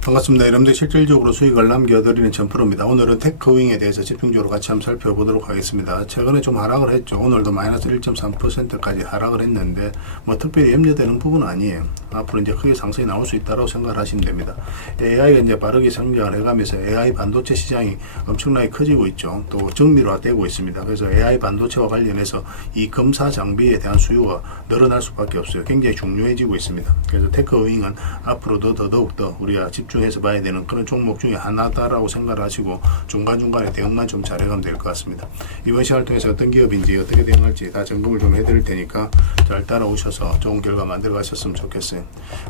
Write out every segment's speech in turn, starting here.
반갑습니다. 여러분들 실질적으로 수익을 남겨드리는 전프로입니다. 오늘은 테크윙에 대해서 집중적으로 같이 한번 살펴보도록 하겠습니다. 최근에 좀 하락을 했죠. 오늘도 마이너스 1.3%까지 하락을 했는데 뭐 특별히 염려되는 부분은 아니에요. 앞으로 이제 크게 상승이 나올 수 있다고 생각을 하시면 됩니다. AI가 이제 빠르게 성장을 해가면서 AI 반도체 시장이 엄청나게 커지고 있죠. 또 정밀화되고 있습니다. 그래서 AI 반도체와 관련해서 이 검사 장비에 대한 수요가 늘어날 수밖에 없어요. 굉장히 중요해지고 있습니다. 그래서 테크윙은 앞으로도 더더욱더 우리가 집중해서 봐야 되는 그런 종목 중에 하나다라고 생각을 하시고 중간중간에 대응만 좀 잘해가면 될 것 같습니다. 이번 시간을 통해서 어떤 기업인지 어떻게 대응할지 다 점검을 좀 해드릴 테니까 잘 따라오셔서 좋은 결과 만들어 가셨으면 좋겠어요.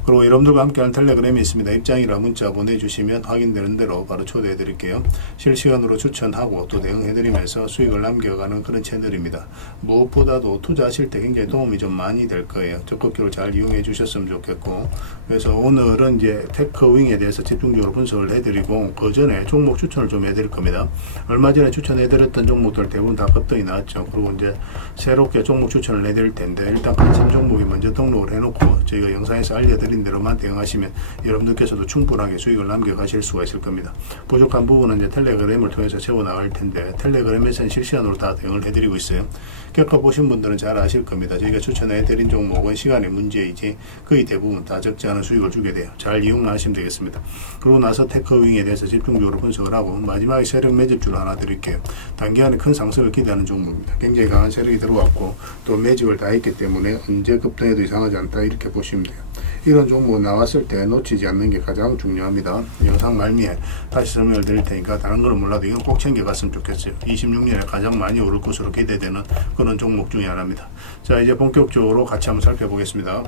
그리고 여러분들과 함께하는 텔레그램이 있습니다. 입장이라 문자 보내주시면 확인되는 대로 바로 초대해 드릴게요. 실시간으로 추천하고 또 대응해 드리면서 수익을 남겨가는 그런 채널입니다. 무엇보다도 투자하실 때 굉장히 도움이 좀 많이 될 거예요. 적극적으로 잘 이용해 주셨으면 좋겠고, 그래서 오늘은 이제 테크윙에 대해서 집중적으로 분석을 해드리고 그 전에 종목 추천을 좀 해드릴 겁니다. 얼마 전에 추천해드렸던 종목들 대부분 다 급등이 나왔죠. 그리고 이제 새롭게 종목 추천을 해드릴 텐데 일단 관심 종목이 먼저 등록을 해놓고 저희가 영상에서 알려드린 대로만 대응하시면 여러분들께서도 충분하게 수익을 남겨가실 수가 있을 겁니다. 부족한 부분은 이제 텔레그램을 통해서 채워나갈 텐데 텔레그램에서는 실시간으로 다 대응을 해드리고 있어요. 겪어보신 분들은 잘 아실 겁니다. 저희가 추천해드린 종목은 시간의 문제이지 거의 대부분 다 적지 않은 수익을 주게 돼요. 잘 이용만 하시면 되겠습니다. 그러고 나서 테크윙에 대해서 집중적으로 분석을 하고 마지막에 세력 매집주를 하나 드릴게요. 단기간에 큰 상승을 기대하는 종목입니다. 굉장히 강한 세력이 들어왔고 또 매집을 다 했기 때문에 언제 급등해도 이상하지 않다 이렇게 보시면 돼요. 이런 종목 나왔을 때 놓치지 않는 게 가장 중요합니다. 영상 말미에 다시 설명을 드릴 테니까 다른 거는 몰라도 이건 꼭 챙겨갔으면 좋겠어요. 26년에 가장 많이 오를 것으로 기대되는 그런 종목 중에 하나입니다. 자, 이제 본격적으로 같이 한번 살펴보겠습니다.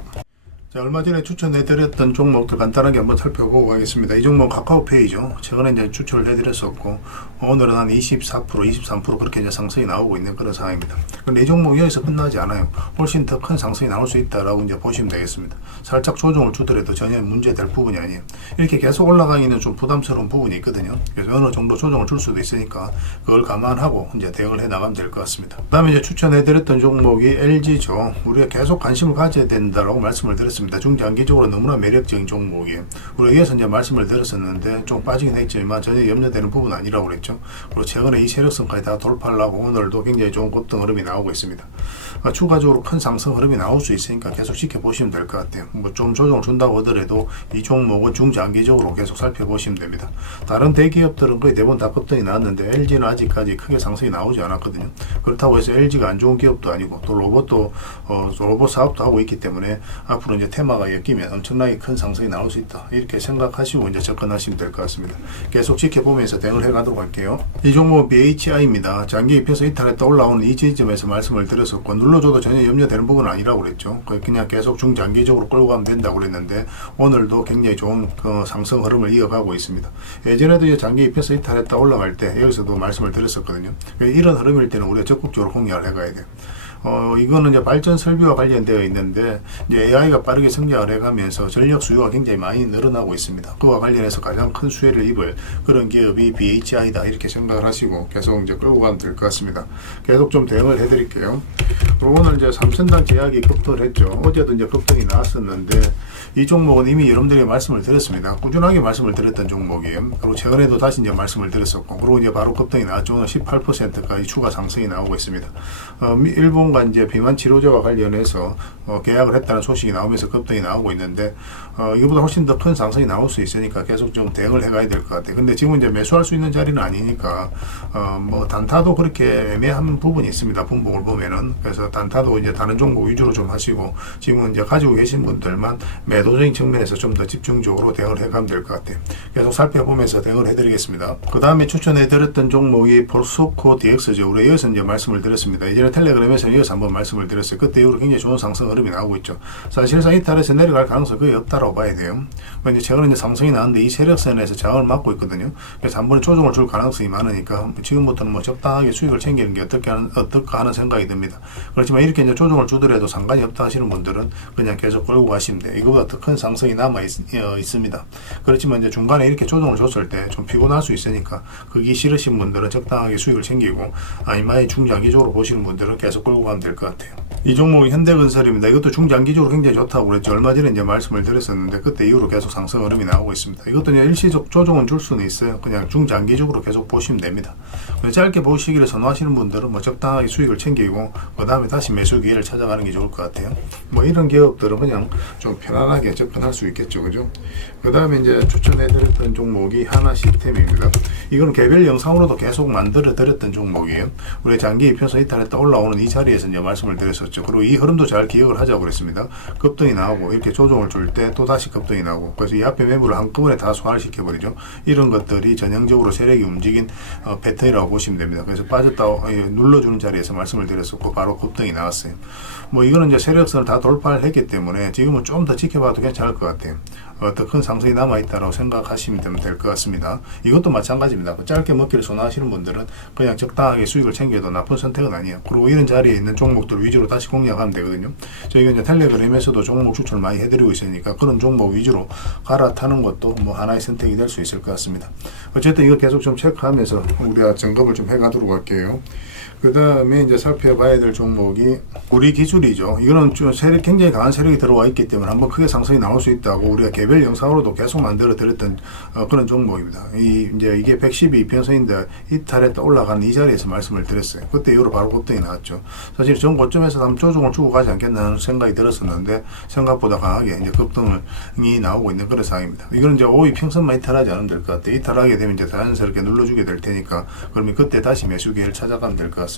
자, 얼마 전에 추천해드렸던 종목들 간단하게 한번 살펴보고 가겠습니다. 이 종목 카카오페이죠. 최근에 이제 추천을 해드렸었고 오늘은 한 24%, 23% 그렇게 이제 상승이 나오고 있는 그런 상황입니다. 그런데 이 종목이 여기서 끝나지 않아요. 훨씬 더 큰 상승이 나올 수 있다라고 이제 보시면 되겠습니다. 살짝 조정을 주더라도 전혀 문제될 부분이 아니에요. 이렇게 계속 올라가기는 좀 부담스러운 부분이 있거든요. 그래서 어느 정도 조정을 줄 수도 있으니까 그걸 감안하고 이제 대응을 해 나가면 될 것 같습니다. 그 다음에 이제 추천해드렸던 종목이 LG죠. 우리가 계속 관심을 가져야 된다라고 말씀을 드렸습니다. 중장기적으로 너무나 매력적인 종목이에요. 우리가 이어서 이제 말씀을 드렸었는데 좀 빠지긴 했지만 전혀 염려되는 부분은 아니라고 그랬죠. 그리고 최근에 이 세력선까지 다 돌파를 하고 오늘도 굉장히 좋은 급등 흐름이 나오고 있습니다. 추가적으로 큰 상승 흐름이 나올 수 있으니까 계속 지켜보시면 될 것 같아요. 뭐 좀 조정을 준다고 하더라도 이 종목은 중장기적으로 계속 살펴보시면 됩니다. 다른 대기업들은 거의 대부분 다 급등이 나왔는데 LG는 아직까지 크게 상승이 나오지 않았거든요. 그렇다고 해서 LG가 안 좋은 기업도 아니고 또 로봇도 로봇 사업도 하고 있기 때문에 앞으로 이제 테마가 엮이면 엄청나게 큰 상승이 나올 수 있다 이렇게 생각하시고 이제 접근하시면 될 것 같습니다. 계속 지켜보면서 대응을 해가도록 할게요. 이 종목은 BHI입니다. 장기 입혀서 이탈했다 올라오는 이 지점에서 말씀을 드렸었고 눌러줘도 전혀 염려되는 부분은 아니라고 그랬죠. 그냥 계속 중장기적으로 끌고 가면 된다고 그랬는데 오늘도 굉장히 좋은 상승 흐름을 이어가고 있습니다. 예전에도 이제 장기 입혀서 이탈했다 올라갈 때 여기서도 말씀을 드렸었거든요. 이런 흐름일 때는 우리가 적극적으로 공략을 해가야 돼요. 이거는 이제 발전 설비와 관련되어 있는데 이제 AI가 빠르게 성장을 해가면서 전력 수요가 굉장히 많이 늘어나고 있습니다. 그와 관련해서 가장 큰 수혜를 입을 그런 기업이 BHI다 이렇게 생각을 하시고 계속 이제 끌고 가면 될 것 같습니다. 계속 좀 대응을 해드릴게요. 그리고 오늘 이제 삼선당 제약이 급등을 했죠. 어제도 이제 급등이 나왔었는데 이 종목은 이미 여러분들에게 말씀을 드렸습니다. 꾸준하게 말씀을 드렸던 종목이에요. 그리고 최근에도 다시 이제 말씀을 드렸었고, 그리고 이제 바로 급등이 나왔죠. 오늘 18%까지 추가 상승이 나오고 있습니다. 일본과 이제 비만 치료제와 관련해서 계약을 했다는 소식이 나오면서 급등이 나오고 있는데 이거보다 훨씬 더 큰 상승이 나올 수 있으니까 계속 좀 대응을 해가야 될 것 같아요. 근데 지금 이제 매수할 수 있는 자리는 아니니까 뭐 단타도 그렇게 애매한 부분이 있습니다. 분봉을 보면은. 그래서 단타도 이제 다른 종목 위주로 좀 하시고 지금은 이제 가지고 계신 분들만 매도적인 측면에서 좀 더 집중적으로 대응을 해가면 될 것 같아요. 계속 살펴보면서 대응을 해드리겠습니다. 그 다음에 추천해드렸던 종목이 포스코 DX죠. 우리 여기서 이제 말씀을 드렸습니다. 이전에 텔레그램에서 이어서 한번 말씀을 드렸어요. 그때 이후로 굉장히 좋은 상승 흐름이 나오고 있죠. 사실상 이탈에서 내려갈 가능성이 거의 없다라고 봐야 돼요. 이제 최근에 이제 상승이 나왔는데 이 세력선에서 저항을 막고 있거든요. 그래서 한 번에 조정을 줄 가능성이 많으니까 지금부터는 뭐 적당하게 수익을 챙기는 게 어떨까 하는 생각이 듭니다. 그렇지만 이렇게 이제 조정을 주더라도 상관이 없다 하시는 분들은 그냥 계속 끌고 가시면 돼요. 이거보다 더 큰 상승이 남아 있습니다. 그렇지만 이제 중간에 이렇게 조정을 줬을 때 좀 피곤할 수 있으니까 그게 싫으신 분들은 적당하게 수익을 챙기고, 아니면 중장기적으로 보시는 분들은 계속 끌고 가면 될 것 같아요. 이 종목이 현대건설입니다. 이것도 중장기적으로 굉장히 좋다고 그랬죠. 얼마 전에 이제 말씀을 드렸었는데 그때 이후로 계속 상승 흐름이 나오고 있습니다. 이것도 그냥 일시적 조정은 줄 수는 있어요. 그냥 중장기적으로 계속 보시면 됩니다. 짧게 보시기를 선호하시는 분들은 뭐 적당하게 수익을 챙기고 그 다음에 다시 매수 기회를 찾아가는 게 좋을 것 같아요. 뭐 이런 기업들은 그냥 좀 편안하게 접근할 수 있겠죠, 그죠? 그 다음에 이제 추천해드렸던 종목이 하나시스템입니다. 이건 개별 영상으로도 계속 만들어드렸던 종목이에요. 우리 장기 이평선 이탈했다 올라오는 이 자리에서 이제 말씀을 드렸었죠. 그리고 이 흐름도 잘 기억을 하자고 그랬습니다. 급등이 나오고 이렇게 조정을 줄 때 또 다시 급등이 나오고, 그래서 이 앞에 매물을 한꺼번에 다 소화를 시켜버리죠. 이런 것들이 전형적으로 세력이 움직인 패턴이라고 보시면 됩니다. 그래서 빠졌다 눌러주는 자리에서 말씀을 드렸었고 바로 급등이 나왔어요. 뭐 이거는 이제 세력선을 다 돌파를 했기 때문에 지금은 좀 더 지켜봐도 괜찮을 것 같아요. 더 큰 상승이 남아있다고 생각하시면 될 것 같습니다. 이것도 마찬가지입니다. 짧게 먹기를 선호하시는 분들은 그냥 적당하게 수익을 챙겨도 나쁜 선택은 아니에요. 그리고 이런 자리에 있는 종목들 위주로 다시 공략하면 되거든요. 저희가 이제 텔레그램에서도 종목 추천을 많이 해드리고 있으니까 그런 종목 위주로 갈아타는 것도 뭐 하나의 선택이 될 수 있을 것 같습니다. 어쨌든 이거 계속 좀 체크하면서 우리가 점검을 좀 해가도록 할게요. 그 다음에 이제 살펴봐야 될 종목이 우리 기술이죠. 이거는 좀 세력, 굉장히 강한 세력이 들어와 있기 때문에 한번 크게 상승이 나올 수 있다고 우리가 개별 영상으로도 계속 만들어 드렸던 그런 종목입니다. 이제 이게 112평선인데 이탈했다 올라가는 이 자리에서 말씀을 드렸어요. 그때 이후로 바로 급등이 나왔죠. 사실 전 고점에서 한번 조정을 주고 가지 않겠나는 생각이 들었었는데 생각보다 강하게 이제 급등이 나오고 있는 그런 상황입니다. 이거는 이제 5위 평선만 이탈하지 않으면 될 것 같아요. 이탈하게 되면 이제 자연스럽게 눌러주게 될 테니까 그러면 그때 다시 매수 기회를 찾아가면 될 것 같습니다.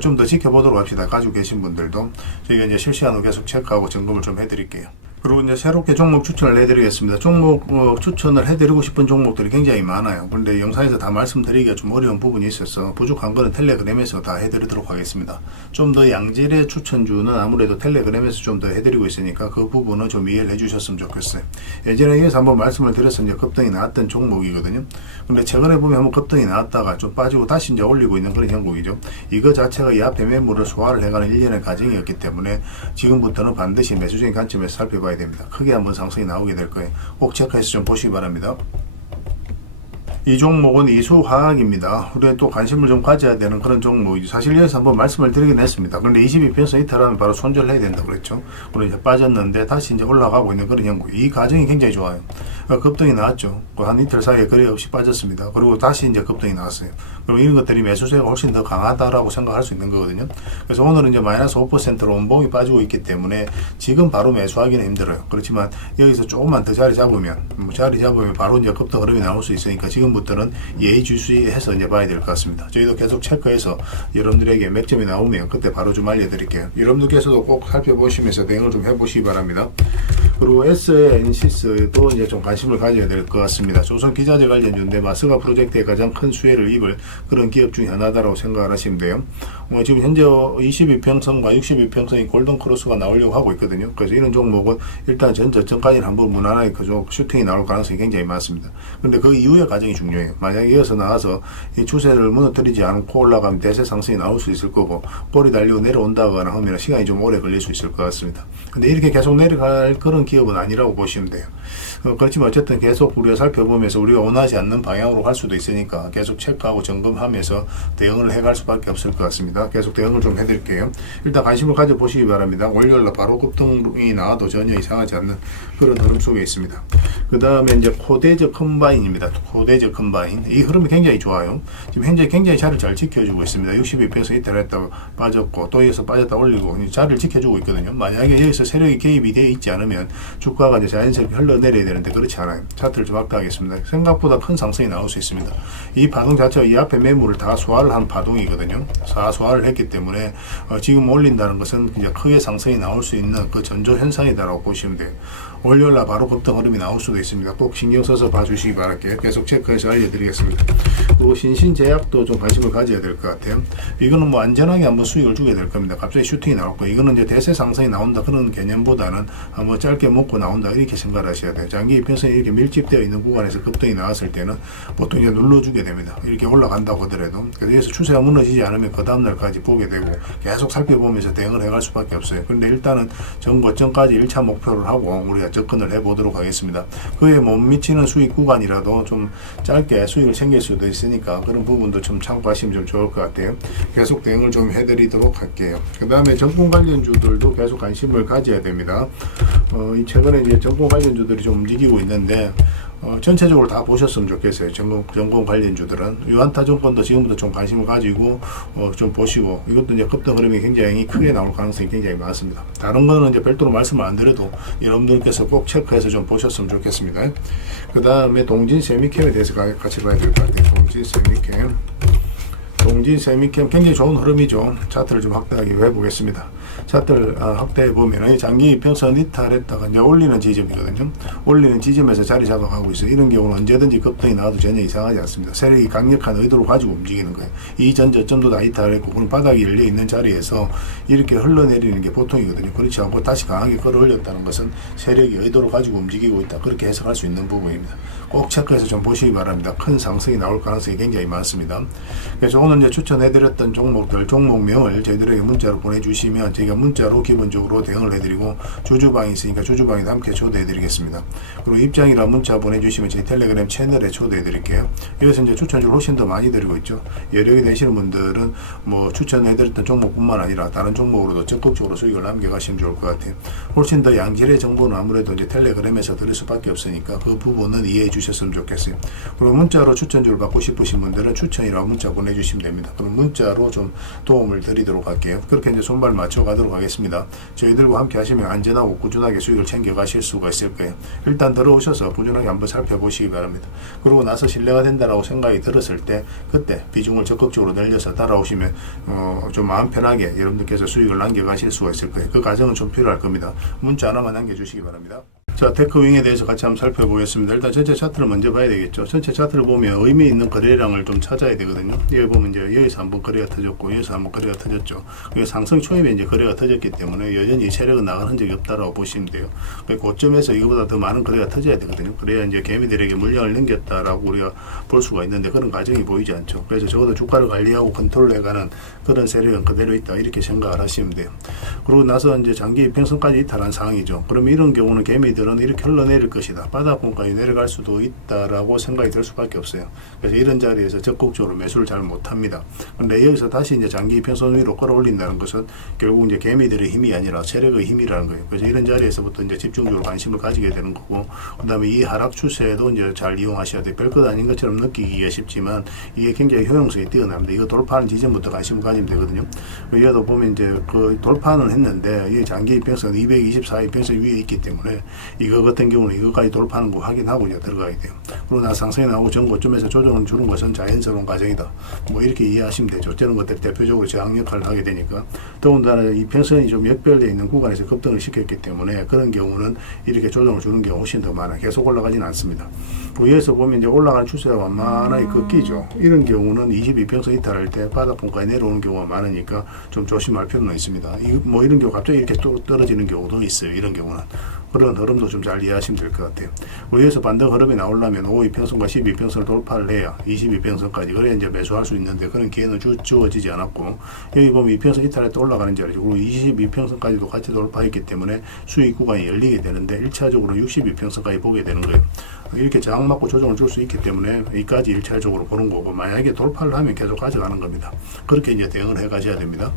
좀 더 지켜보도록 합시다. 가지고 계신 분들도 저희가 이제 실시간으로 계속 체크하고 점검을 좀 해드릴게요. 그리고 이제 새롭게 종목 추천을 해드리겠습니다. 종목 추천을 해드리고 싶은 종목들이 굉장히 많아요. 그런데 영상에서 다 말씀드리기가 좀 어려운 부분이 있어서 부족한 거는 텔레그램에서 다 해드리도록 하겠습니다. 좀 더 양질의 추천주는 아무래도 텔레그램에서 좀 더 해드리고 있으니까 그 부분은 좀 이해를 해주셨으면 좋겠어요. 예전에 이어서 한번 말씀을 드렸으면 이제 급등이 나왔던 종목이거든요. 근데 최근에 보면 한번 급등이 나왔다가 좀 빠지고 다시 이제 올리고 있는 그런 형국이죠. 이거 자체가 이 앞에 매물을 소화를 해가는 일련의 과정이었기 때문에 지금부터는 반드시 매수적인 관점에서 살펴봐야 됩니다. 크게 한번 상승이 나오게 될 거예요. 꼭 체크해서 좀 보시기 바랍니다. 이 종목은 이수화학입니다. 우리가 또 관심을 좀 가져야 되는 그런 종목이죠. 사실 여기서 한번 말씀을 드리긴 했습니다. 그런데 22편선 이탈하면 바로 손절을 해야 된다고 그랬죠. 그리고 이제 빠졌는데 다시 이제 올라가고 있는 그런 형국. 이 과정이 굉장히 좋아요. 급등이 나왔죠. 한 이틀 사이에 거래 없이 빠졌습니다. 그리고 다시 이제 급등이 나왔어요. 그리고 이런 것들이 매수세가 훨씬 더 강하다라고 생각할 수 있는 거거든요. 그래서 오늘은 이제 마이너스 5%로 원봉이 빠지고 있기 때문에 지금 바로 매수하기는 힘들어요. 그렇지만 여기서 조금만 더 자리 잡으면 바로 이제 급등 흐름이 나올 수 있으니까 지금부터는 예의주시해서 이제 봐야 될 것 같습니다. 저희도 계속 체크해서 여러분들에게 맥점이 나오면 그때 바로 좀 알려드릴게요. 여러분들께서도 꼭 살펴보시면서 대응을 좀 해보시기 바랍니다. 그리고 S의 엔시스도 이제 좀 관심을 가져야 될 것 같습니다. 조선 기자재 관련주인데 마스가 프로젝트에 가장 큰 수혜를 입을 그런 기업 중에 하나다라고 생각을 하시면 돼요. 지금 현재 22평선과 62평선이 골든 크로스가 나오려고 하고 있거든요. 그래서 이런 종목은 일단 전 저점까지는 한번 무난하게 그쪽 슈팅이 나올 가능성이 굉장히 많습니다. 그런데 그 이후의 과정이 중요해요. 만약에 이어서 나와서 이 추세를 무너뜨리지 않고 올라가면 대세 상승이 나올 수 있을 거고 볼이 달리고 내려온다거나 하면 시간이 좀 오래 걸릴 수 있을 것 같습니다. 근데 이렇게 계속 내려갈 그런 기업은 아니라고 보시면 돼요. 그렇지만 어쨌든 계속 우리가 살펴보면서 우리가 원하지 않는 방향으로 갈 수도 있으니까 계속 체크하고 점검하면서 대응을 해갈 수밖에 없을 것 같습니다. 계속 대응을 좀 해드릴게요. 일단 관심을 가져보시기 바랍니다. 월요일날 바로 급등이 나와도 전혀 이상하지 않는 그런 흐름 속에 있습니다. 그 다음에 이제 코데즈 컴바인입니다. 코데즈 컴바인. 이 흐름이 굉장히 좋아요. 지금 현재 굉장히 자리를 잘 지켜주고 있습니다. 62%에서 이탈했다가 빠졌고 또 여기서 빠졌다 올리고 자리를 지켜주고 있거든요. 만약에 여기서 세력이 개입이 되어 있지 않으면 주가가 이제 자연스럽게 흘러내려야 되는데 그렇지 않아요. 차트를 좀 확대하겠습니다. 생각보다 큰 상승이 나올 수 있습니다. 이 파동 자체가 이 앞에 매물을 다 소화를 한 파동이거든요. 소화를 했기 때문에 지금 올린다는 것은 이제 크게 상승이 나올 수 있는 그 전조 현상이다라고 보시면 돼요. 월요일날 바로 급등 흐름이 나올 수도 있습니다. 꼭 신경 써서 봐주시기 바랄게요. 계속 체크해서 알려드리겠습니다. 그리고 신신제약도 좀 관심을 가져야 될 것 같아요. 이거는 뭐 안전하게 한번 수익을 주게 될 겁니다. 갑자기 슈팅이 나올 거예요. 이거는 이제 대세 상승이 나온다 그런 개념보다는 한번 짧게 먹고 나온다 이렇게 생각을 하셔야 돼요. 장기 이평선이 이렇게 밀집되어 있는 구간에서 급등이 나왔을 때는 보통 이제 눌러주게 됩니다. 이렇게 올라간다고 하더라도. 그래서 여기서 추세가 무너지지 않으면 그 다음날까지 보게 되고 계속 살펴보면서 대응을 해갈 수밖에 없어요. 그런데 일단은 전고점까지 1차 목표를 하고 우리가 접근을 해보도록 하겠습니다. 그에 못 미치는 수익 구간이라도 좀 짧게 수익을 챙길 수도 있으니까 그런 부분도 좀 참고하시면 좀 좋을 것 같아요. 계속 대응을 좀 해드리도록 할게요. 그 다음에 정권 관련주들도 계속 관심을 가져야 됩니다. 최근에 이제 정권 관련주들이 좀 움직이고 있는데 전체적으로 다 보셨으면 좋겠어요. 정권 관련주들은 유한타증권도 지금부터 좀 관심을 가지고 좀 보시고, 이것도 이제 급등 흐름이 굉장히 크게 나올 가능성이 굉장히 많습니다. 다른 거는 이제 별도로 말씀을 안 드려도 여러분들께서 꼭 체크해서 좀 보셨으면 좋겠습니다. 그 다음에 동진 세미캠에 대해서 같이 봐야 될 것 같아요. 동진 세미캠 굉장히 좋은 흐름이죠. 차트를 좀 확대하게 해보겠습니다. 차트를 확대해 보면 장기 이평선 이탈했다가 이제 올리는 지점이거든요. 올리는 지점에서 자리 잡아가고 있어요. 이런 경우는 언제든지 급등이 나와도 전혀 이상하지 않습니다. 세력이 강력한 의도를 가지고 움직이는 거예요. 이 전 저점도 다 이탈했고 그런 바닥이 열려 있는 자리에서 이렇게 흘러내리는 게 보통이거든요. 그렇지 않고 다시 강하게 끌어올렸다는 것은 세력이 의도를 가지고 움직이고 있다, 그렇게 해석할 수 있는 부분입니다. 꼭 체크해서 좀 보시기 바랍니다. 큰 상승이 나올 가능성이 굉장히 많습니다. 그래서 오늘 이제 추천해드렸던 종목명을 저희들에게 문자로 보내주시면 저희가 문자로 기본적으로 대응을 해드리고, 주주방이 있으니까 주주방에도 함께 초대해드리겠습니다. 그리고 입장이라 문자 보내주시면 저희 텔레그램 채널에 초대해드릴게요. 여기서 이제 추천주를 훨씬 더 많이 드리고 있죠. 여력이 되시는 분들은 뭐 추천해드렸던 종목뿐만 아니라 다른 종목으로도 적극적으로 수익을 남겨가시면 좋을 것 같아요. 훨씬 더 양질의 정보는 아무래도 이제 텔레그램에서 드릴 수밖에 없으니까 그 부분은 이해해 주셨으면 좋겠어요. 그리고 문자로 추천주를 받고 싶으신 분들은 추천이라고 문자 보내주시면 됩니다. 그럼 문자로 좀 도움을 드리도록 할게요. 그렇게 이제 손발 맞춰 가도록 하겠습니다. 저희들과 함께 하시면 안전하고 꾸준하게 수익을 챙겨 가실 수가 있을 거예요. 일단 들어오셔서 꾸준하게 한번 살펴보시기 바랍니다. 그러고 나서 신뢰가 된다라고 생각이 들었을 때 그때 비중을 적극적으로 늘려서 따라오시면 좀 마음 편하게 여러분들께서 수익을 남겨 가실 수가 있을 거예요. 그 과정은 좀 필요할 겁니다. 문자 하나만 남겨주시기 바랍니다. 자, 테크윙에 대해서 같이 한번 살펴보겠습니다. 일단 전체 차트를 먼저 봐야 되겠죠. 전체 차트를 보면 의미 있는 거래량을 좀 찾아야 되거든요. 여기 보면 이제 여기서 한번 거래가 터졌고 여기서 한번 거래가 터졌죠. 그게 상승 초입에 이제 거래가 터졌기 때문에 여전히 세력은 나간 흔적이 없다라고 보시면 돼요. 고점에서 이거보다 더 많은 거래가 터져야 되거든요. 그래야 이제 개미들에게 물량을 넘겼다라고 우리가 볼 수가 있는데 그런 과정이 보이지 않죠. 그래서 적어도 주가를 관리하고 컨트롤해가는 그런 세력은 그대로 있다, 이렇게 생각을 하시면 돼요. 그러고 나서 이제 장기 이평선까지 이탈한 상황이죠. 그러면 이런 경우는 개미들은 이렇게 흘러내릴 것이다, 바닥권까지 내려갈 수도 있다라고 생각이 들 수밖에 없어요. 그래서 이런 자리에서 적극적으로 매수를 잘 못합니다. 근데 여기서 다시 이제 장기 이평선 위로 끌어올린다는 것은 결국 이제 개미들의 힘이 아니라 세력의 힘이라는 거예요. 그래서 이런 자리에서부터 이제 집중적으로 관심을 가지게 되는 거고, 그다음에 이 하락 추세도 이제 잘 이용하셔야 돼요. 별것 아닌 것처럼 느끼기가 쉽지만 이게 굉장히 효용성이 뛰어납니다. 이거 돌파하는 지점부터 관심을 가지면 되거든요. 여기도 보면 이제 그 돌파는 했는데 이 장기 이평선 224 이평선 위에 있기 때문에 이거 같은 경우는 이거까지 돌파하는 거 확인하고 이제 들어가야 돼요. 그러나 상승이 나오고 전 고점에서 조정을 주는 것은 자연스러운 과정이다, 뭐 이렇게 이해하시면 되죠. 저런 것들이 대표적으로 저항 역할을 하게 되니까. 더군다나 이평선이 좀 역별되어 있는 구간에서 급등을 시켰기 때문에 그런 경우는 이렇게 조정을 주는 경우가 훨씬 더 많아요. 계속 올라가지는 않습니다. 위에서 보면 이제 올라가는 추세가 완만하게 꺾이죠. 이런 경우는 22평선 이탈할 때 바닥권까지 내려오는 경우가 많으니까 좀 조심할 필요는 있습니다. 뭐 이런 경우 갑자기 이렇게 또 떨어지는 경우도 있어요. 이런 경우는. 그런 흐름도 좀 잘 이해하시면 될 것 같아요. 위에서 반등 흐름이 나오려면 5이평선과 12평선을 돌파를 해야 22평선까지, 그래야 이제 매수할 수 있는데 그런 기회는 주어지지 않았고, 여기 보면 이평선 이탈에 또 올라가는 자리죠. 그리고 22평선까지도 같이 돌파했기 때문에 수익 구간이 열리게 되는데 1차적으로 62평선까지 보게 되는 거예요. 이렇게 저항 맞고 조정을 줄 수 있기 때문에 이까지 1차적으로 보는 거고, 만약에 돌파를 하면 계속 가져가는 겁니다. 그렇게 이제 대응을 해 가셔야 됩니다.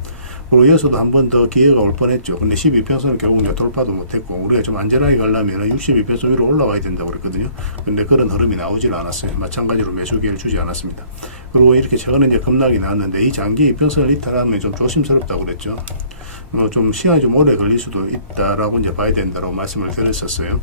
그리고 여기서도 한 번 더 기회가 올 뻔했죠. 근데 12평선은 결국 돌파도 못했고, 우리가 좀 안전하게 가려면 62평선 위로 올라와야 된다고 그랬거든요. 근데 그런 흐름이 나오질 않았어요. 마찬가지로 매수 기회를 주지 않았습니다. 그리고 이렇게 최근에 이제 급락이 나왔는데 이 장기 이평선을 이탈하면 좀 조심스럽다고 그랬죠. 좀 시간이 좀 오래 걸릴 수도 있다라고 이제 봐야 된다라고 말씀을 드렸었어요.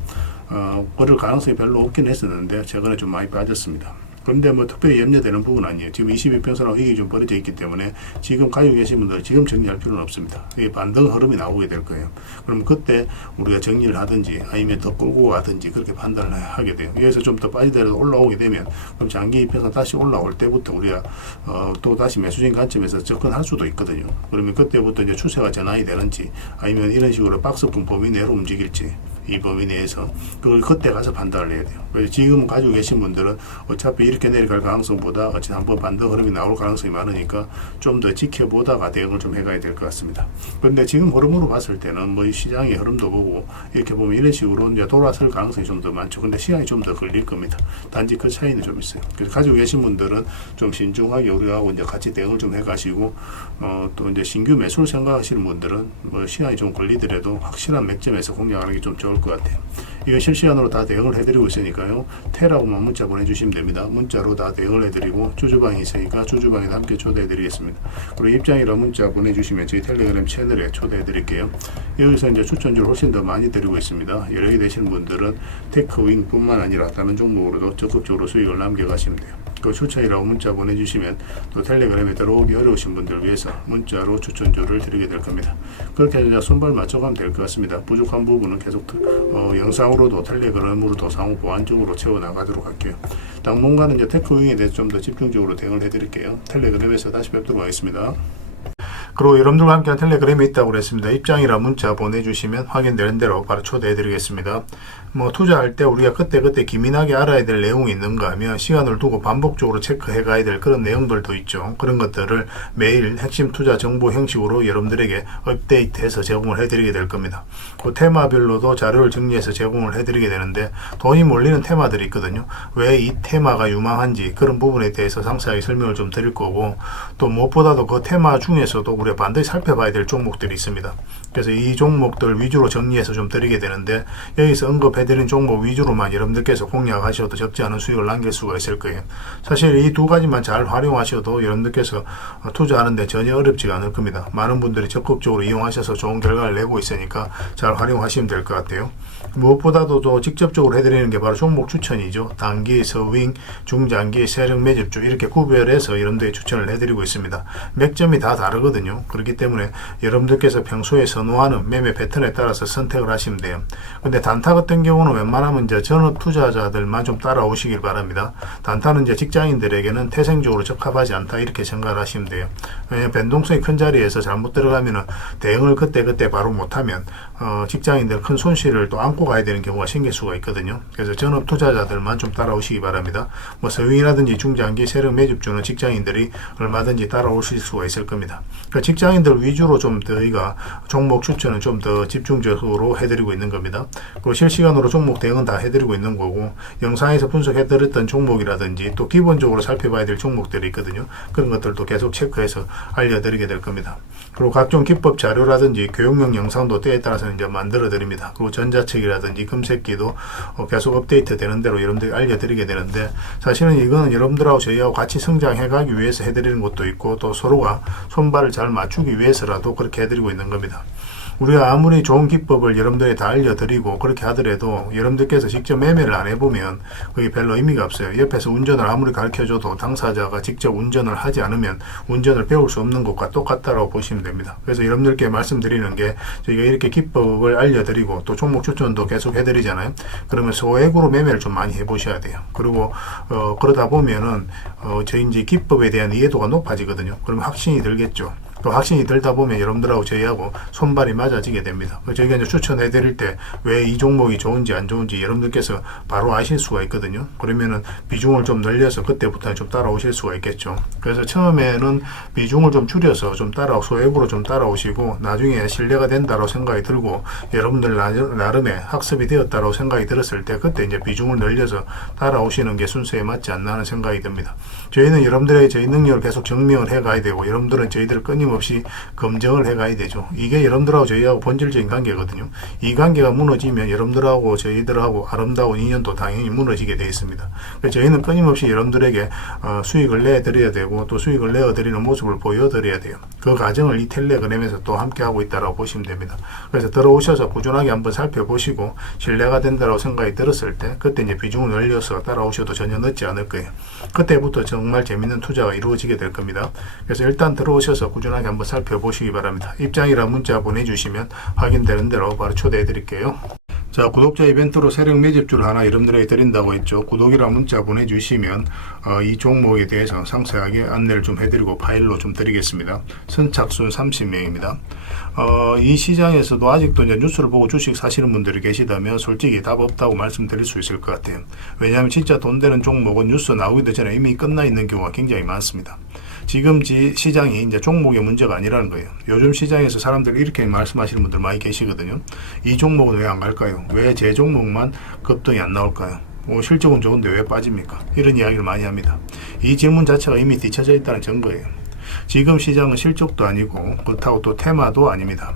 그럴 가능성이 별로 없긴 했었는데 최근에 좀 많이 빠졌습니다. 그런데 뭐 특별히 염려되는 부분은 아니에요. 지금 22평선하고 이익이 좀 벌어져 있기 때문에 지금 가지고 계신 분들 지금 정리할 필요는 없습니다. 이게 반등 흐름이 나오게 될 거예요. 그럼 그때 우리가 정리를 하든지 아니면 더 끌고 가든지 그렇게 판단을 하게 돼요. 여기서 좀 더 빠지더라도 올라오게 되면 그럼 장기 이평선 다시 올라올 때부터 우리가 또 다시 매수적인 관점에서 접근할 수도 있거든요. 그러면 그때부터 이제 추세가 전환이 되는지 아니면 이런 식으로 박스권 범위 내로 움직일지, 이 범위 내에서 그걸 그때 가서 판단을 해야 돼요. 그래서 지금 가지고 계신 분들은 어차피 이렇게 내려갈 가능성보다 어찌 한번 반등 흐름이 나올 가능성이 많으니까 좀 더 지켜보다가 대응을 좀 해가야 될 것 같습니다. 그런데 지금 흐름으로 봤을 때는 뭐 이 시장의 흐름도 보고 이렇게 보면 이런 식으로 이제 돌아설 가능성이 좀 더 많죠. 근데 시간이 좀 더 걸릴 겁니다. 단지 그 차이는 좀 있어요. 그래서 가지고 계신 분들은 좀 신중하게 우리하고 이제 같이 대응을 좀 해가시고 또 이제 신규 매수를 생각하시는 분들은 뭐 시간이 좀 걸리더라도 확실한 맥점에서 공략하는 게 좀 좋을 것 같아요. 이거 실시간으로 다 대응을 해드리고 있으니까요. 태라고만 문자 보내주시면 됩니다. 문자로 다 대응을 해드리고 주주방이 있으니까 주주방에도 함께 초대해드리겠습니다. 그리고 입장이라 문자 보내주시면 저희 텔레그램 채널에 초대해드릴게요. 여기서 이제 추천주를 훨씬 더 많이 드리고 있습니다. 여러 개 되시는 분들은 테크윙 뿐만 아니라 다른 종목으로도 적극적으로 수익을 남겨가시면 돼요. 그 추천이라고 문자 보내주시면 또 텔레그램에 들어오기 어려우신 분들 위해서 문자로 추천주를 드리게 될 겁니다. 그렇게 해서 손발 맞춰가면 될 것 같습니다. 부족한 부분은 계속 영상으로도 텔레그램으로도 상호 보완적으로 채워나가도록 할게요. 당분간은 이제 테크윙에 대해서 좀 더 집중적으로 대응을 해드릴게요. 텔레그램에서 다시 뵙도록 하겠습니다. 그리고 여러분들과 함께한 텔레그램이 있다고 그랬습니다. 입장이라 문자 보내주시면 확인되는 대로 바로 초대해드리겠습니다. 뭐 투자할 때 우리가 그때 기민하게 알아야 될 내용이 있는가 하면 시간을 두고 반복적으로 체크해 가야 될 그런 내용들도 있죠. 그런 것들을 매일 핵심 투자 정보 형식으로 여러분들에게 업데이트해서 제공을 해드리게 될 겁니다. 그 테마별로도 자료를 정리해서 제공을 해드리게 되는데 돈이 몰리는 테마들이 있거든요. 왜 이 테마가 유망한지 그런 부분에 대해서 상세하게 설명을 좀 드릴 거고, 또 무엇보다도 그 테마 중에서도 우리가 반드시 살펴봐야 될 종목들이 있습니다. 그래서 이 종목들 위주로 정리해서 좀 드리게 되는데, 여기서 언급해드린 종목 위주로만 여러분들께서 공략하셔도 적지 않은 수익을 남길 수가 있을 거예요. 사실 이 두 가지만 잘 활용하셔도 여러분들께서 투자하는데 전혀 어렵지가 않을 겁니다. 많은 분들이 적극적으로 이용하셔서 좋은 결과를 내고 있으니까 잘 활용하시면 될 것 같아요. 무엇보다도 또 직접적으로 해드리는 게 바로 종목 추천이죠. 단기, 서윙, 중장기, 세력 매집주 이렇게 구별해서 여러분들이 추천을 해드리고 있습니다. 맥점이 다 다르거든요. 그렇기 때문에 여러분들께서 평소에 선호하는 매매 패턴에 따라서 선택을 하시면 돼요. 근데 단타 같은 경우는 웬만하면 이제 전업 투자자들만 좀 따라오시길 바랍니다. 단타는 이제 직장인들에게는 태생적으로 적합하지 않다 이렇게 생각을 하시면 돼요. 왜냐하면 변동성이 큰 자리에서 잘못 들어가면은 대응을 그때 바로 못하면 직장인들 큰 손실을 또 안고 가야 되는 경우가 생길 수가 있거든요. 그래서 전업 투자자들만 좀 따라오시기 바랍니다. 뭐 서윙이라든지 중장기 세력 매집주는 직장인들이 얼마든지 따라오실 수가 있을 겁니다. 그러니까 직장인들 위주로 좀 저희가 종목 추천은 좀 더 집중적으로 해드리고 있는 겁니다. 그리고 실시간으로 종목 대응은 다 해드리고 있는 거고, 영상에서 분석해드렸던 종목이라든지 또 기본적으로 살펴봐야 될 종목들이 있거든요. 그런 것들도 계속 체크해서 알려드리게 될 겁니다. 그리고 각종 기법 자료라든지 교육용 영상도 때에 따라서 이제 만들어 드립니다. 그리고 전자책이라든지 금색기도 계속 업데이트 되는 대로 여러분들이 알려드리게 되는데, 사실은 이거는 여러분들하고 저희하고 같이 성장해 가기 위해서 해드리는 것도 있고, 또 서로가 손발을 잘 맞추기 위해서라도 그렇게 해드리고 있는 겁니다. 우리가 아무리 좋은 기법을 여러분들에 다 알려드리고 그렇게 하더라도 여러분들께서 직접 매매를 안 해보면 그게 별로 의미가 없어요. 옆에서 운전을 아무리 가르쳐줘도 당사자가 직접 운전을 하지 않으면 운전을 배울 수 없는 것과 똑같다고 보시면 됩니다. 그래서 여러분들께 말씀드리는 게, 저희가 이렇게 기법을 알려드리고 또 종목 추천도 계속 해드리잖아요. 그러면 소액으로 매매를 좀 많이 해보셔야 돼요. 그리고 그러다 보면은 저희 이제 기법에 대한 이해도가 높아지거든요. 그러면 확신이 들겠죠. 또 확신이 들다 보면 여러분들하고 저희하고 손발이 맞아지게 됩니다. 저희가 이제 추천해 드릴 때 왜 이 종목이 좋은지 안 좋은지 여러분들께서 바로 아실 수가 있거든요. 그러면은 비중을 좀 늘려서 그때부터 좀 따라오실 수가 있겠죠. 그래서 처음에는 비중을 좀 줄여서 좀 소액으로 좀 따라오시고, 나중에 신뢰가 된다고 생각이 들고 여러분들 나름의 학습이 되었다고 생각이 들었을 때 그때 이제 비중을 늘려서 따라오시는 게 순서에 맞지 않나 하는 생각이 듭니다. 저희는 여러분들의 저희 능력을 계속 증명을 해 가야 되고, 여러분들은 저희들을 끊임없이 검증을 해 가야 되죠. 이게 여러분들하고 저희하고 본질적인 관계거든요. 이 관계가 무너지면 여러분들하고 저희들하고 아름다운 인연도 당연히 무너지게 되어 있습니다. 그래서 저희는 끊임없이 여러분들에게 수익을 내드려야 되고, 또 수익을 내어드리는 모습을 보여드려야 돼요. 그 과정을 이 텔레그램에서 또 함께 하고 있다고 보시면 됩니다. 그래서 들어오셔서 꾸준하게 한번 살펴보시고 신뢰가 된다고 생각이 들었을 때 그때 이제 비중을 늘려서 따라오셔도 전혀 늦지 않을 거예요. 그때부터 정말 재밌는 투자가 이루어지게 될 겁니다. 그래서 일단 들어오셔서 꾸준하게 한번 살펴보시기 바랍니다. 입장이라 문자 보내주시면 확인되는 대로 바로 초대해 드릴게요. 자, 구독자 이벤트로 세력 매집주를 하나 여러분들에게 드린다고 했죠. 구독이랑 문자 보내주시면 이 종목에 대해서 상세하게 안내를 좀 해드리고 파일로 좀 드리겠습니다. 선착순 30명입니다. 이 시장에서도 아직도 이제 뉴스를 보고 주식 사시는 분들이 계시다면 솔직히 답 없다고 말씀드릴 수 있을 것 같아요. 왜냐하면 진짜 돈 되는 종목은 뉴스 나오기도 전에 이미 끝나 있는 경우가 굉장히 많습니다. 지금 시장이 이제 종목의 문제가 아니라는 거예요. 요즘 시장에서 사람들이 이렇게 말씀하시는 분들 많이 계시거든요. 이 종목은 왜 안 갈까요? 왜 제 종목만 급등이 안 나올까요? 실적은 좋은데 왜 빠집니까? 이런 이야기를 많이 합니다. 이 질문 자체가 이미 뒤쳐져 있다는 증거예요. 지금 시장은 실적도 아니고 그렇다고 또 테마도 아닙니다.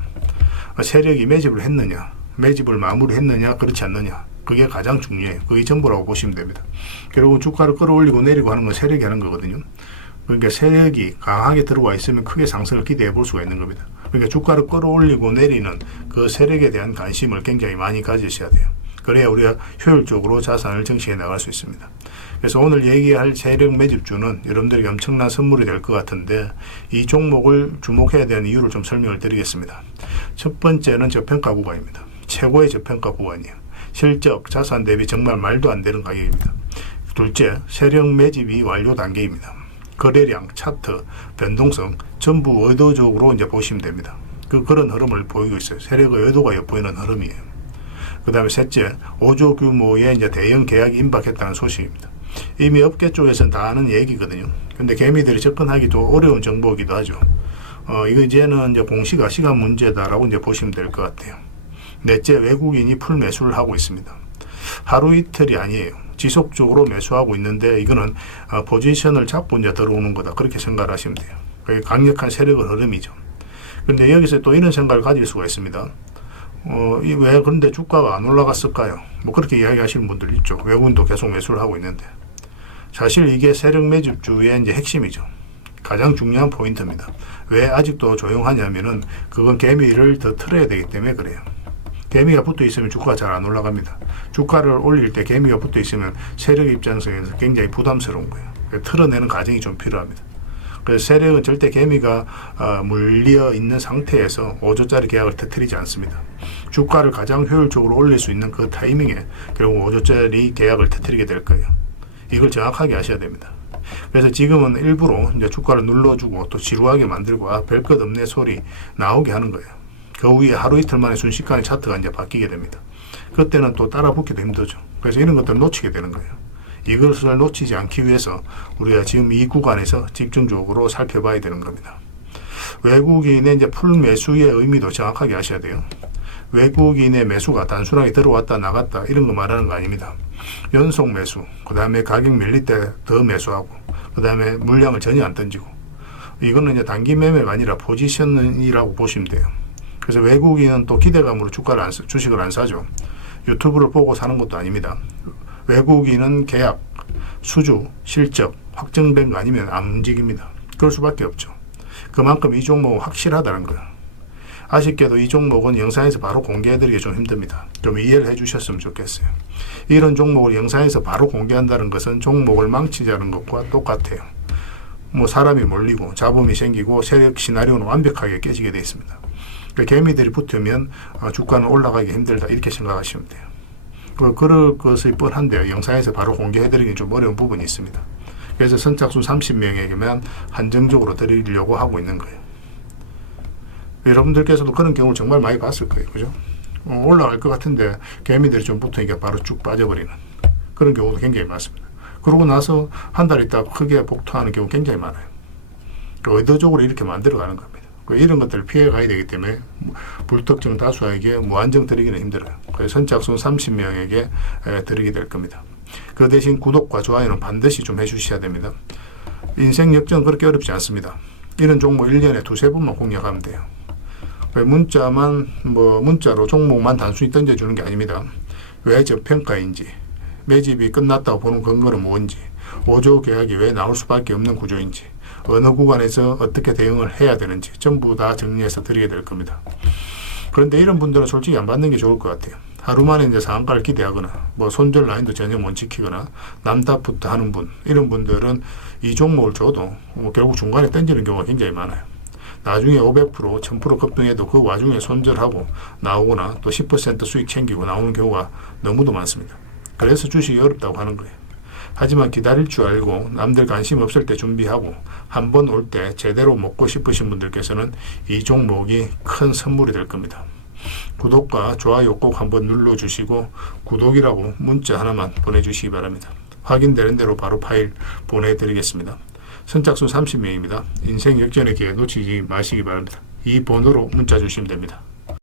세력이 매집을 했느냐, 매집을 마무리했느냐, 그렇지 않느냐, 그게 가장 중요해요. 그게 전부라고 보시면 됩니다. 결국 주가를 끌어올리고 내리고 하는 건 세력이 하는 거거든요. 그러니까 세력이 강하게 들어와 있으면 크게 상승을 기대해 볼 수가 있는 겁니다. 그러니까 주가를 끌어올리고 내리는 그 세력에 대한 관심을 굉장히 많이 가지셔야 돼요. 그래야 우리가 효율적으로 자산을 정치해 나갈 수 있습니다. 그래서 오늘 얘기할 세력 매집주는 여러분들에게 엄청난 선물이 될 것 같은데 이 종목을 주목해야 되는 이유를 좀 설명을 드리겠습니다. 첫 번째는 저평가 구간입니다. 최고의 저평가 구간이에요. 실적, 자산 대비 정말 말도 안 되는 가격입니다. 둘째, 세력 매집이 완료 단계입니다. 거래량, 차트, 변동성 전부 의도적으로 이제 보시면 됩니다. 그런 흐름을 보이고 있어요. 세력의 의도가 엿보이는 흐름이에요. 그 다음에 셋째, 5조 규모의 이제 대형 계약이 임박했다는 소식입니다. 이미 업계 쪽에서는 다 아는 얘기거든요. 근데 개미들이 접근하기도 어려운 정보이기도 하죠. 이거 이제는 이제 공시가 시간 문제다라고 이제 보시면 될 것 같아요. 넷째, 외국인이 풀 매수를 하고 있습니다. 하루 이틀이 아니에요. 지속적으로 매수하고 있는데 이거는 포지션을 잡고 이제 들어오는 거다. 그렇게 생각을 하시면 돼요. 그게 강력한 세력의 흐름이죠. 그런데 여기서 또 이런 생각을 가질 수가 있습니다. 왜 그런데 주가가 안 올라갔을까요? 뭐 그렇게 이야기하시는 분들 있죠. 외국인도 계속 매수를 하고 있는데. 사실 이게 세력 매집주의 이제 핵심이죠. 가장 중요한 포인트입니다. 왜 아직도 조용하냐면은 그건 개미를 더 틀어야 되기 때문에 그래요. 개미가 붙어 있으면 주가가 잘 안 올라갑니다. 주가를 올릴 때 개미가 붙어 있으면 세력 입장에서 굉장히 부담스러운 거예요. 틀어내는 과정이 좀 필요합니다. 그래서 세력은 절대 개미가 물려 있는 상태에서 5조짜리 계약을 터뜨리지 않습니다. 주가를 가장 효율적으로 올릴 수 있는 그 타이밍에 결국 5조짜리 계약을 터뜨리게 될 거예요. 이걸 정확하게 아셔야 됩니다. 그래서 지금은 일부러 이제 주가를 눌러주고 또 지루하게 만들고 별 것 없네 소리 나오게 하는 거예요. 그 후에 하루 이틀 만에 순식간에 차트가 이제 바뀌게 됩니다. 그때는 또 따라 붙기도 힘들죠. 그래서 이런 것들을 놓치게 되는 거예요. 이것을 놓치지 않기 위해서 우리가 지금 이 구간에서 집중적으로 살펴봐야 되는 겁니다. 외국인의 이제 풀 매수의 의미도 정확하게 아셔야 돼요. 외국인의 매수가 단순하게 들어왔다 나갔다 이런 거 말하는 거 아닙니다. 연속 매수, 그 다음에 가격 밀릴 때 더 매수하고, 그 다음에 물량을 전혀 안 던지고, 이거는 이제 단기 매매가 아니라 포지션이라고 보시면 돼요. 그래서 외국인은 또 기대감으로 주식을 안 사죠. 유튜브를 보고 사는 것도 아닙니다. 외국인은 계약, 수주, 실적 확정된 거 아니면 안 움직입니다. 그럴 수밖에 없죠. 그만큼 이 종목은 확실하다는 거예요. 아쉽게도 이 종목은 영상에서 바로 공개해드리기 좀 힘듭니다. 좀 이해를 해주셨으면 좋겠어요. 이런 종목을 영상에서 바로 공개한다는 것은 종목을 망치자는 것과 똑같아요. 뭐 사람이 몰리고 잡음이 생기고 세력 시나리오는 완벽하게 깨지게 되어 있습니다. 개미들이 붙으면 주가는 올라가기 힘들다 이렇게 생각하시면 돼요. 그럴 것이 뻔한데요. 영상에서 바로 공개해드리기 좀 어려운 부분이 있습니다. 그래서 선착순 30명에게만 한정적으로 드리려고 하고 있는 거예요. 여러분들께서도 그런 경우를 정말 많이 봤을 거예요. 그죠? 올라갈 것 같은데 개미들이 좀 붙으니까 바로 쭉 빠져버리는 그런 경우도 굉장히 많습니다. 그러고 나서 한 달 있다가 크게 복토하는 경우 굉장히 많아요. 의도적으로 이렇게 만들어가는 겁니다. 이런 것들을 피해 가야 되기 때문에 불특정 다수에게 무한정 드리기는 힘들어요. 그래서 선착순 30명에게 드리게 될 겁니다. 그 대신 구독과 좋아요는 반드시 좀 해주셔야 됩니다. 인생 역전 그렇게 어렵지 않습니다. 이런 종목 1년에 두세 번만 공략하면 돼요. 문자로 종목만 단순히 던져주는 게 아닙니다. 왜 저평가인지, 매집이 끝났다고 보는 근거는 뭔지, 5조 계약이 왜 나올 수밖에 없는 구조인지, 어느 구간에서 어떻게 대응을 해야 되는지 전부 다 정리해서 드리게 될 겁니다. 그런데 이런 분들은 솔직히 안 받는 게 좋을 것 같아요. 하루 만에 이제 상한가를 기대하거나 손절 라인도 전혀 못 지키거나 남탓부터 하는 분, 이런 분들은 이 종목을 줘도 결국 중간에 던지는 경우가 굉장히 많아요. 나중에 500%, 1000% 급등해도 그 와중에 손절하고 나오거나 또 10% 수익 챙기고 나오는 경우가 너무도 많습니다. 그래서 주식이 어렵다고 하는 거예요. 하지만 기다릴 줄 알고 남들 관심 없을 때 준비하고 한 번 올 때 제대로 먹고 싶으신 분들께서는 이 종목이 큰 선물이 될 겁니다. 구독과 좋아요 꼭 한번 눌러주시고 구독이라고 문자 하나만 보내주시기 바랍니다. 확인되는 대로 바로 파일 보내드리겠습니다. 선착순 30명입니다. 인생 역전의 기회 놓치지 마시기 바랍니다. 이 번호로 문자 주시면 됩니다.